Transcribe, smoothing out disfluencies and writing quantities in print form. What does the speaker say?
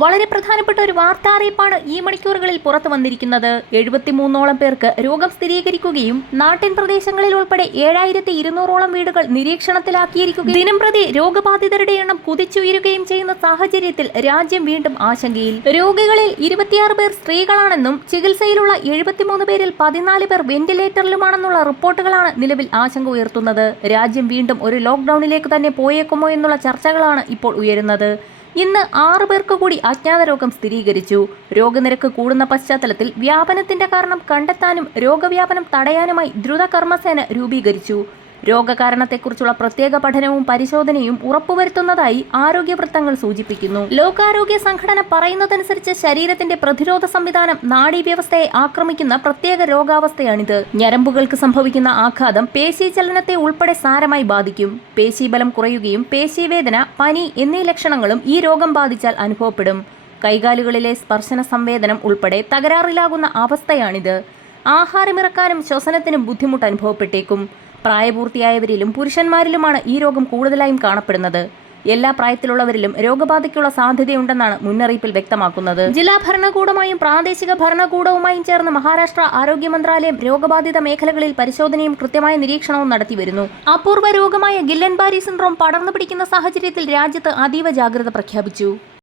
വളരെ പ്രധാനപ്പെട്ട ഒരു വാർത്താ അറിയിപ്പാണ് ഈ മണിക്കൂറുകളിൽ പുറത്തു വന്നിരിക്കുന്നത്. 73ഓളം പേർക്ക് രോഗം സ്ഥിരീകരിക്കുകയും നാട്ടിൻ പ്രദേശങ്ങളിൽ ഉൾപ്പെടെ 7200ഓളം വീടുകൾ നിരീക്ഷണത്തിലാക്കിയിരിക്കുകയും ദിനംപ്രതി രോഗബാധിതരുടെ എണ്ണം കുതിച്ചുയരുകയും ചെയ്യുന്ന സാഹചര്യത്തിൽ രാജ്യം വീണ്ടും ആശങ്കയിൽ. രോഗികളിൽ 26 പേർ സ്ത്രീകളാണെന്നും ചികിത്സയിലുള്ള 73 പേരിൽ 14 പേർ വെന്റിലേറ്ററിലുമാണെന്നുള്ള റിപ്പോർട്ടുകളാണ് നിലവിൽ ആശങ്ക ഉയർത്തുന്നത്. രാജ്യം വീണ്ടും ഒരു ലോക്ക്ഡൌണിലേക്ക് തന്നെ പോയേക്കുമോ എന്നുള്ള ചർച്ചകളാണ് ഇപ്പോൾ ഉയരുന്നത്. ഇന്ന് 6 പേർക്ക് കൂടി അജ്ഞാത രോഗം സ്ഥിരീകരിച്ചു. രോഗനിരക്ക് കൂടുന്ന പശ്ചാത്തലത്തിൽ വ്യാപനത്തിന്റെ കാരണം കണ്ടെത്താനും രോഗവ്യാപനം തടയാനുമായി ദ്രുത കർമ്മസേന രൂപീകരിച്ചു. രോഗകാരണത്തെക്കുറിച്ചുള്ള പ്രത്യേക പഠനവും പരിശോധനയും ഉറപ്പുവരുത്തുന്നതായി ആരോഗ്യ വൃത്തങ്ങൾ സൂചിപ്പിക്കുന്നു. ലോകാരോഗ്യ സംഘടന പറയുന്നതനുസരിച്ച് ശരീരത്തിന്റെ പ്രതിരോധ സംവിധാനം നാഡീവ്യവസ്ഥയെ ആക്രമിക്കുന്ന പ്രത്യേക രോഗാവസ്ഥയാണിത്. ഞരമ്പുകൾക്ക് സംഭവിക്കുന്ന ആഘാതം പേശീചലനത്തെ ഉൾപ്പെടെ സാരമായി ബാധിക്കും. പേശീബലം കുറയുകയും പേശീവേദന, പനി എന്നീ ലക്ഷണങ്ങളും ഈ രോഗം ബാധിച്ചാൽ അനുഭവപ്പെടും. കൈകാലുകളിലെ സ്പർശന സംവേദനം ഉൾപ്പെടെ തകരാറിലാകുന്ന അവസ്ഥയാണിത്. ആഹാരമിറക്കാനും ശ്വസനത്തിനും ബുദ്ധിമുട്ട് അനുഭവപ്പെട്ടേക്കും. പ്രായപൂർത്തിയായവരിലും പുരുഷന്മാരിലുമാണ് ഈ രോഗം കൂടുതലായും കാണപ്പെടുന്നത്. എല്ലാ പ്രായത്തിലുള്ളവരിലും രോഗബാധയ്ക്കുള്ള സാധ്യതയുണ്ടെന്നാണ് മുന്നറിയിപ്പിൽ വ്യക്തമാക്കുന്നത്. ജില്ലാ ഭരണകൂടമായും പ്രാദേശിക ഭരണകൂടവുമായും ചേർന്ന് മഹാരാഷ്ട്ര ആരോഗ്യ മന്ത്രാലയം രോഗബാധിത മേഖലകളിൽ പരിശോധനയും കൃത്യമായ നിരീക്ഷണവും നടത്തിവരുന്നു. അപൂർവ രോഗമായ ഗില്ലൻ ബാരി സിൻഡ്രോം പടർന്നു പിടിക്കുന്ന സാഹചര്യത്തിൽ രാജ്യത്ത് അതീവ ജാഗ്രത പ്രഖ്യാപിച്ചു.